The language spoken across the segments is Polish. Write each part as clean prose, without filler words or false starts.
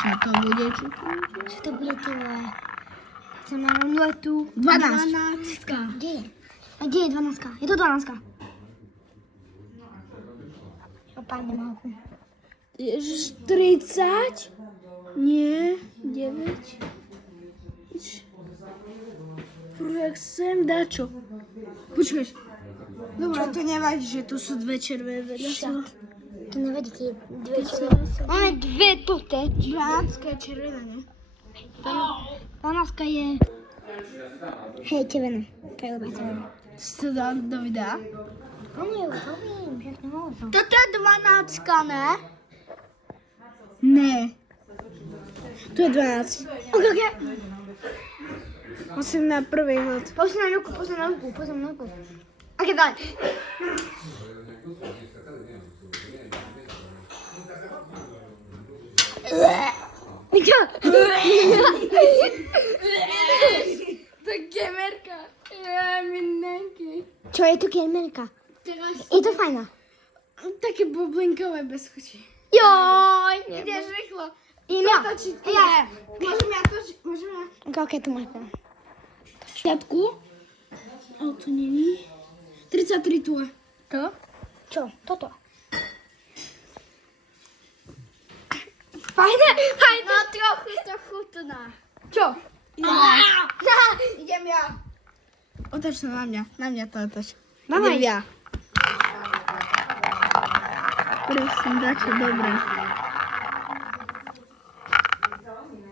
Čo to bude? Čo to bude tyle? Chceme omletu. 12. Kde je? A kde je 12? Je to 12. Opadne malku. Ježiš, 30? Nie, 9. Prvek sem, dačo. Počkaj. Dobre, to nevadí, že tu sú dve červené vedľa seba. To nevadí, tie dve červené. Máme dve tuté. 12 je červená, ne? 12 je... Hej, červená. To je oba červená. Si to dal do videa? Áno, ja už to viem, však nemohol som. Toto je 12, ne? Ne. Tu je 12. Ok. Musím na prvý hod. Pozri na ruku. Ok, daj. Čo? To je gemerka. Ja, minenky. Čo je tu kemerka? Je to fajná. Také bublinkové bez chuti. Joj. Ideš rýchlo. Ja. Točiť. Ja. Môžem ja točiť? Môžem ja? Ok, tu máš to. Šťatku. Ale to není. 33 tu je. To? Čo? Toto. Fajné. No trochu to chutná. Čo? Idem ja. Otoč sa na mňa. Na mňa to otoč. Dávaj. Idem ja. Prosím, dačo, dobre.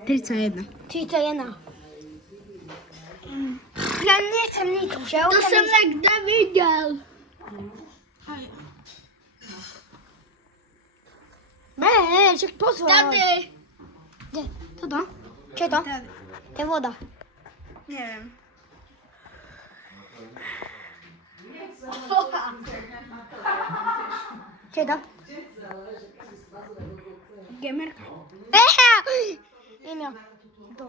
31. 31. Ja nechcem nič už. Ja To som niekde videl. Však pozor. Tady. Kde? Toto? Čo je to? Tady. To je voda. Neviem. Čo je to? Gemerka. Viem ja. To.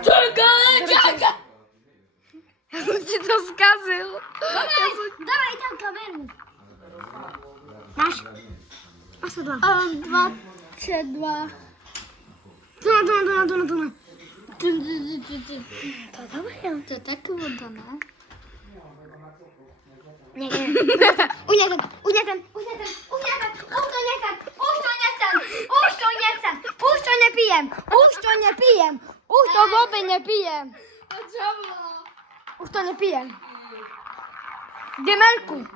Čakaj! Ja som ti to skazil. Dawaj tam kameru. Máš? Máš to dva. 22. Tu na. To dobré, to je taká voda, no? Nie. Uniesem. Už to vôbec nepijem. A čo bolo? Už to nepijem. Gemerku.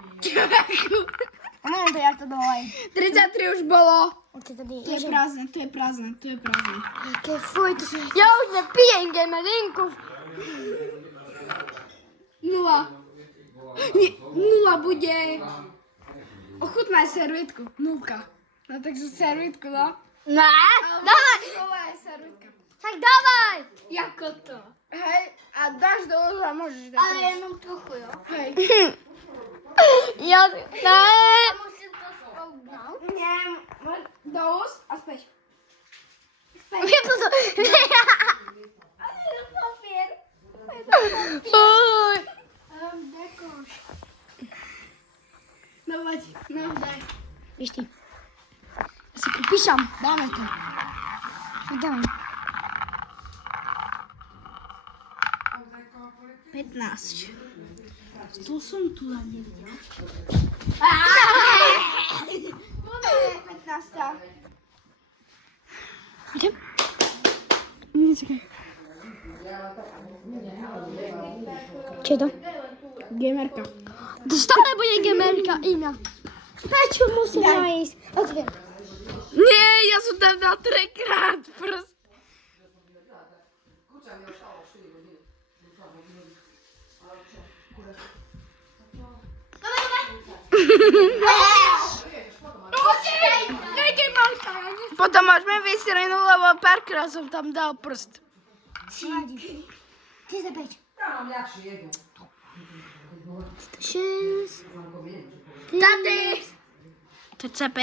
A mám to, jak to dovolaj. 33 už bolo. Určite to To je prázdne, to je prázdne, to je prázdne. Aké fuj, to som... Ja už nepijem gemerinku. 0. 0 bude. Ochutnaj servítku. 0. No takže servítku, no. Ne, dávaj. Dole je servítka. Tak dávaj. Jako to? Hej, a dáš dole a môžeš dať. Ale jenom trochu, jo. Hej. Ja, ne. Musím to spolknout. Nie, do úst a späť. Viem to. Ale je to papier. Fuj. Dekoš. No poď, no daj. Víš ty. Ja si pripíšam. Dáme to. Dávam. 15. To som tu len nevidel. Poďme, 15. Idem. Čakaj. Čo je to? Gamerka. To stále bude gemerka iná. Prečo musím nájsť? Odviem. Nie, ja som tam dal 3-krát prst. Potom môžeme vyjsť Renu, lebo párkrát som tam dal prst. Ty za 5. Ja mám ľahšie jednu. 6. Tady. To je C5?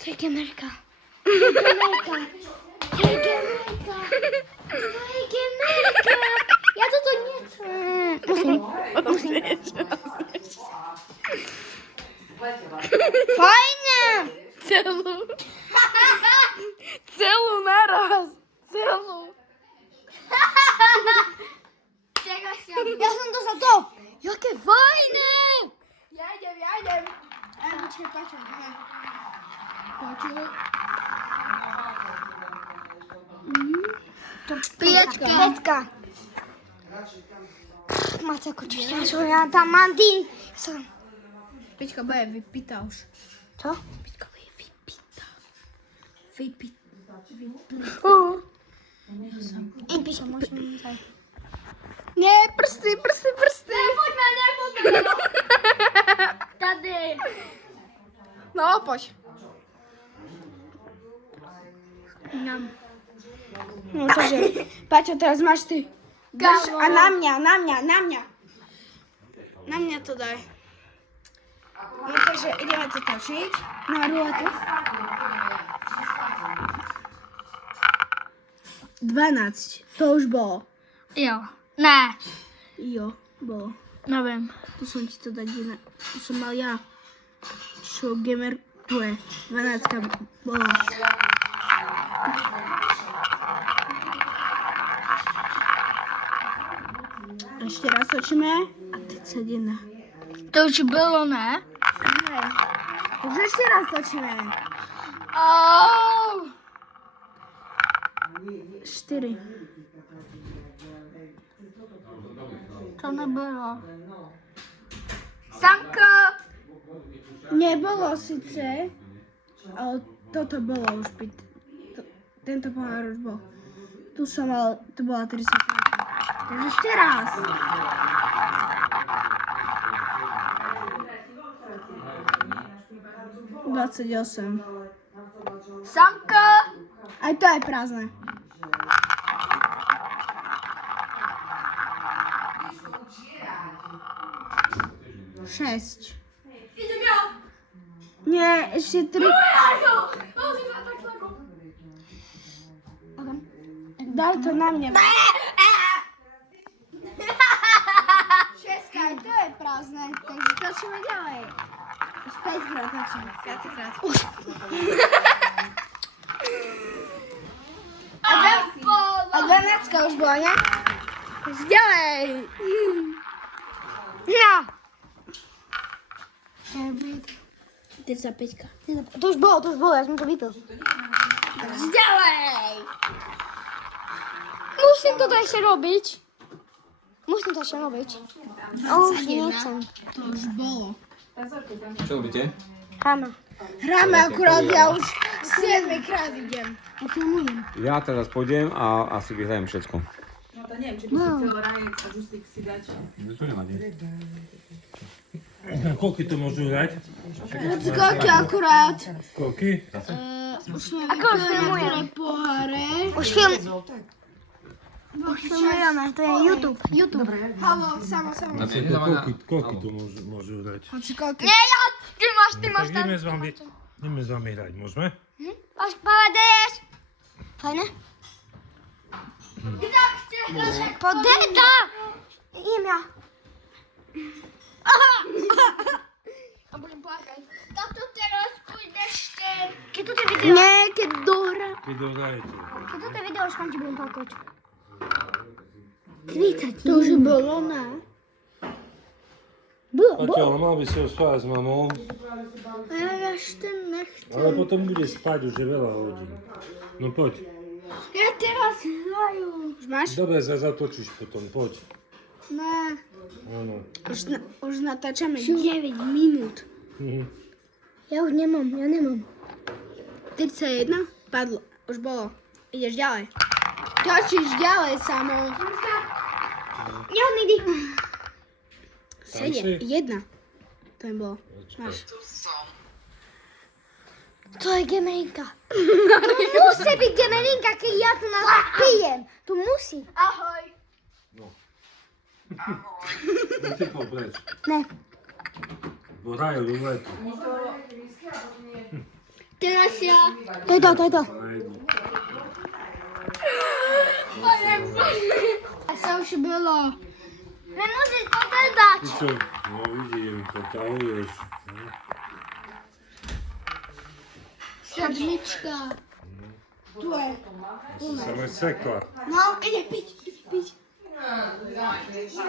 To je gemerka. To je gemerka. To je gemerka. To je gemerka. Ja toto nechcem. Musím. Fajne. Celú. Celú naraz. Celú. Ja som dostal to. Jaké fajné. Ja idem. Počkaj, počkaj. Pietka. Máte ako čo ja tam mám tým. Peťka bude vypitá už. Čo? Peťka bude vypitá. Vypitá. Píšem, môžem ísť. Nie, prsty. Nepoďme. Tady. No, poď. No takže, Paťo, teraz máš ty. Drž a na mňa. Na mňa to daj. No takže ideme to točiť. No rúhate. 12, to už bolo. Jo. Ne. Jo, bolo. Neviem. Tu som ti to dať iné. Tu som mal ja. Čo gamer tu je. 12 bola. Ešte raz točíme. A 31. To už bylo, ne? Hej. Takže ešte raz točíme. 4. To nebylo. Sanko! Nebolo síce, ale toto bolo už byť. Tento pohár už bol. Tu som mal, tu bola 30. Takže ešte raz. ...28. Sanko! Aj to je prázdne. Šesť. Idem ja! Nie, ešte 3. Daj to na mňa. Šestka, aj to je prázdne, takže točíme ďalej. Už 5 krát točíme. 5 krát. A 12 už bola, ne? Takže ďalej. No. 35. To už bolo, ja som to vypil. Takže ďalej. Musím to ešte robiť. Už nechcem. To už bolo. Čo robíte? Hráme akurát, ja už 7 krát idem. A filmujem. Ja teraz pôjdem a asi vyhrajem všetko. No to neviem, či by si chcel rajec a žustík si dať. No to nevadí. Koľky to môžu hrať? Skoky akurát. Koľky? Už sme vypili niektoré poháre. Už filmujeme, to je YouTube. Halo, samo. Koľky to môžu hrať? Hoci koľky. Nie, ja, ty máš Tak ideme s vami hrať, môžeme? Máš povedeš. Fajne? Podeta! Idem ja. A budem plakať. Tato teraz pôjdeš ty. Keď toto video... Nie, keď dohra. Keď dohrajete. Keď toto video skončí, budem plakať. 30. To už bolo, ne? Paťo, ale mal by si ho spávať s mamou, Ja ešte nechcem. ale potom budeš spať už je veľa hodín. No poď. Ja teraz hraju. Už máš? Dobre, sa zatočíš potom, poď. Ne. Áno. Už natáčame 9 minút. Ja už nemám. 31? Padlo. Už bolo. Ideš ďalej. Točíš ďalej, samo. Ja nejdi. 7. 1. To je bolo. Máš. To je gemerinka. To musí byť gemerinka, keď ja to napijem. To musí. Ahoj. No ty preč. Ne. Bo hrajú ruletu. Teraz ja. To je to. To už bolo. Nemusíš povedať. Ty čo? No vidím, potahuješ. Czarniczka. Tu je. Samo je sekla. No, ide piť. A neviem, prečo.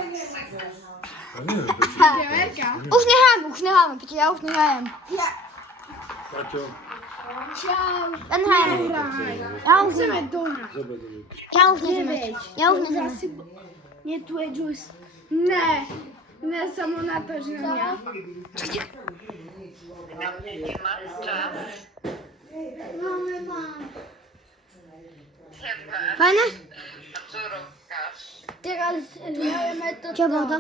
Gemerka. Už necháme, Peťo, ja už nehajem. Paťo, Čau. Ja nehajem. Dohraj. Ja už Musíme dohrať. zober do ruky. Ja už nezeme. Ja už nezeme. Nie, tu je džus. Ne. Ne, samo natoč na mňa. Mamy, mam. Fajne? Teraz dajemy to. Co woda?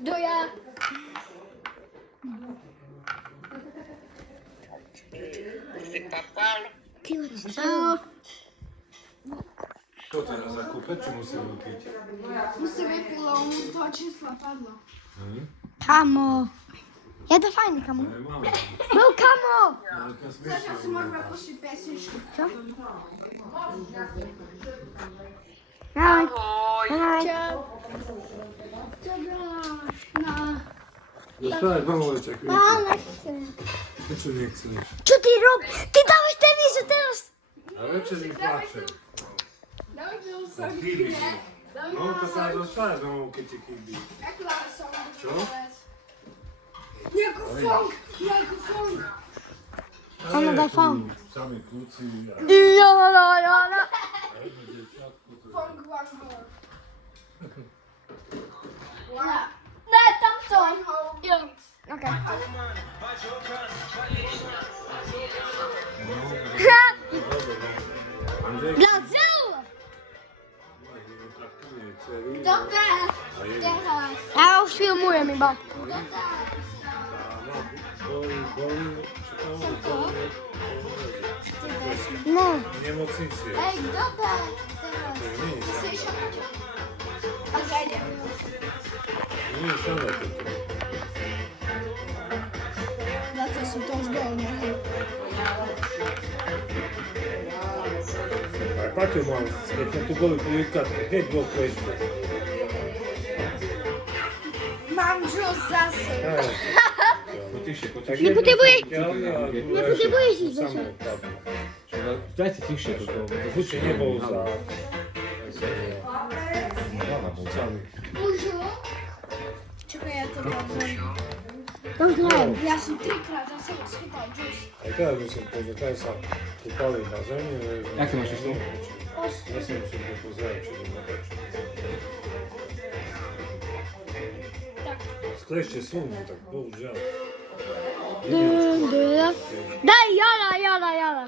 Do ja. Co teraz zakupę, czy musimy pić? Musíme pilom, to číslo padlo. Kamo. Ja to fajny kamo. Ale mamo, Był kamo. ale to Teraz śmieszne. môžeme pustiť pesničku. Co? Ahoj. Ahoj. Co grasz? No. Dostałeś małeczek. Mama chce. Ty czy nie chcesz? Co ty robisz? Ty dałeś tenisy teraz. Ale czy nie płaczę? Dawaj mi Za sam chwilę. chwilę. Dawaj No to teraz dostałeś małkę ci kibi. Jak lasą Co? Jako funk! Jako funk! Mama, daj fon. Same klucy i ja. Ja. Funk one more. Nie, tam są. Okej. Andrzej, Glazu! Dobra! a jej. Teraz! Ja już filmuję mi, bo. No. Nie mocniejszy. Ej, dobra! Teraz! To nie jest Chcesz sam. A zajdzie. Nie jest sam tylko. Na to są to już dolne. A Paťo mal, keď sme tu boli pri Jukatke, hneď bol kvešťa. Mam dżus zase. Potichšie, Tak potichšie. Nie potrebuješ- Nie potrebuješ ísť do seba. Dajte tichšie toto. To Zvučne nebol za... Cały. Czekaj, ja to dobrze. To już nie. Ja som trikrát za sebou schytal džus. Aj teraz musím povedať, teraz sa kúpali na zemi. Jak ty máš číslo? Ja si musím to pozerať, čo to máš. Sklešťe sú, no tak bohužiaľ. Daj, jala.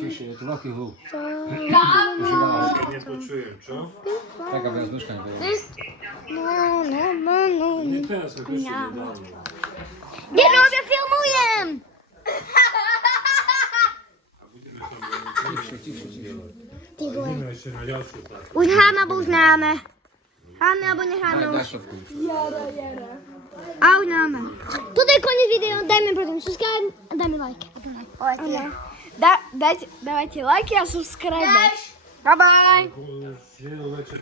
Tichšie. Je to veľký hluk. Keď nepočujem, čo? Tak, aby nás dĺžka nebyla. No. Nie teraz sa ešte nedávno. Nie robię, filmuję. Tichšie. Ideme ešte na ďalšiu parku. Už háme, bo už nemáme. Háme, alebo necháme Daj už. šovku. A už nemáme. Toto je koniec videa, daj mi prosím subscribe a daj mi like. Dávajte lajky a subscribe. Bye bye. Už je večer,